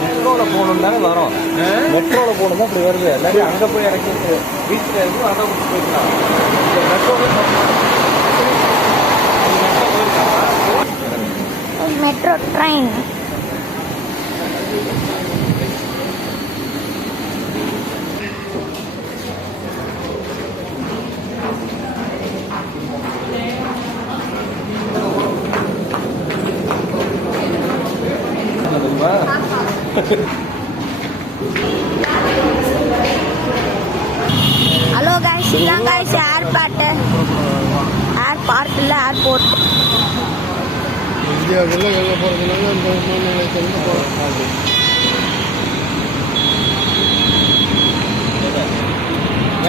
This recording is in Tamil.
மெட்ரோவில் போகணும் தானே வரோம். மெட்ரோவில் போகணும் தான் இப்படி வருது. எல்லாரும் அங்கே போய் இறக்கி வீட்டில் இருந்து அதை போய்க்கலாம். மெட்ரோ ட்ரெயின் ஹலோ கைஸ், இதான் கைஸ் ஏர்போர்ட் இல்லை ஏர்போர்ட். இந்தியாவுக்குள்ள வெளில போகிறதுனால இந்த விமான நிலையத்திலிருந்து போகிறோம்.